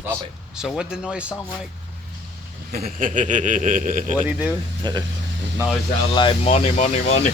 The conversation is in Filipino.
Stop it. So what the noise sound like? What'd he do? Now it sounds like money, money, money.